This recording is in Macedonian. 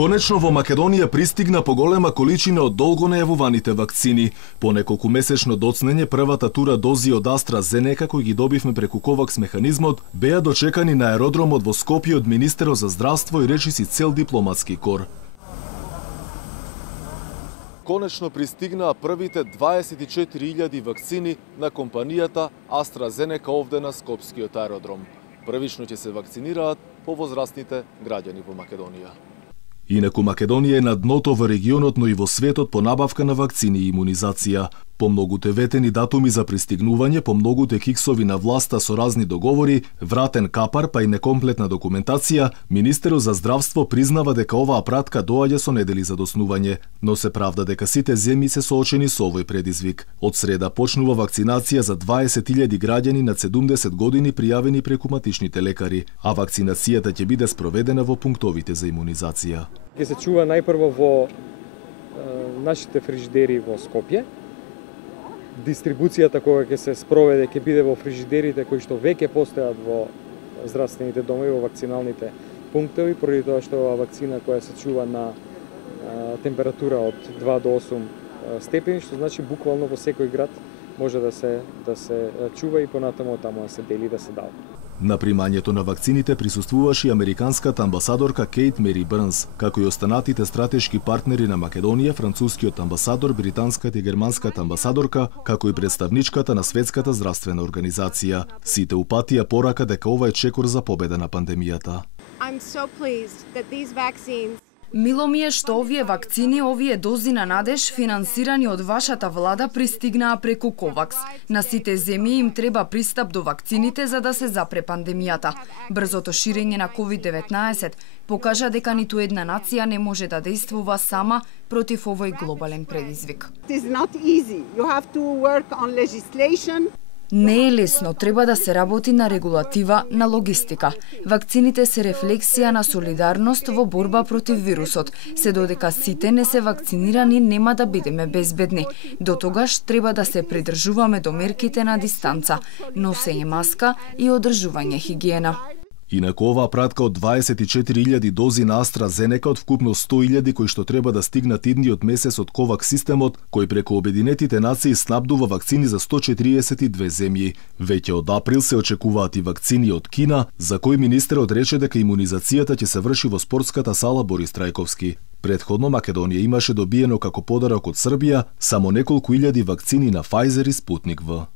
Конечно во Македонија пристигна поголема количина од долго најавуваните вакцини. По неколкумесечно доцнење првата тура дози од AstraZeneca кои ги добивме преку Ковакс механизмот беа дочекани на аеродромот во Скопје од министерот за здравство и речиси цел дипломатски кор. Конечно пристигнаа првите 24.000 вакцини на компанијата AstraZeneca овде на Скопскиот аеродром. Првично ќе се вакцинираат повозрастните граѓани во Македонија. Инаку Македонија е на дното во регионот, но и во светот по набавка на вакцини и имунизација. По многуте ветени датуми за пристигнување, по многуте киксови на власта со разни договори, вратен капар па и некомплетна документација, министерот за здравство признава дека оваа пратка доаѓа со недели за доснување, но се правда дека сите земји се соочени со овој предизвик. Од среда почнува вакцинација за 20.000 граѓани над 70 години пријавени преку матичните лекари, а вакцинацијата ќе биде спроведена во пунктовите за имунизација. Ќе се чува најпрво во нашите фрижидери во Скопје. Дистрибуцијата кога ќе се спроведе ќе биде во фрижидерите кои што веќе постојат во здравствените домови, во вакциналните пунктови, поради тоа што ова вакцина која се чува на температура од 2 до 8 степени, што значи буквално во секој град може да се чува и понатаму таму да се дели да се дава. На примањето на вакцините присуствуваше и американската амбасадорка Кейт Мери Брнс, како и останатите стратешки партнери на Македонија, францускиот амбасадор, британската и германската амбасадорка, како и представничката на Светската здравствена организација. Сите упатија порака дека ова е чекор за победа на пандемијата. Мило ми е што овие вакцини, овие дози на надеж, финансирани од вашата влада, пристигнаа преку Ковакс. На сите земји им треба пристап до вакцините за да се запре пандемијата. Брзото ширење на COVID-19 покажа дека ниту една нација не може да действува сама против овој глобален предизвик. Не е лесно, треба да се работи на регулатива, на логистика. Вакцините се рефлексија на солидарност во борба против вирусот. Се додека сите не се вакцинирани, нема да бидеме безбедни. До тогаш треба да се придржуваме до мерките на дистанца, носење маска и одржување хигиена. Инаку оваа пратка од 24.000 дози на AstraZeneca од вкупно 100.000 кои што треба да стигнат идниот месец од Ковакс системот, кој преку Обединетите нации снабдува вакцини за 142 земји. Веќе од април се очекуваат и вакцини од Кина, за кој министерот рече дека имунизацијата ќе се врши во спортската сала Борис Трајковски. Предходно Македонија имаше добиено како подарок од Србија само неколку илјади вакцини на Pfizer и Sputnik V.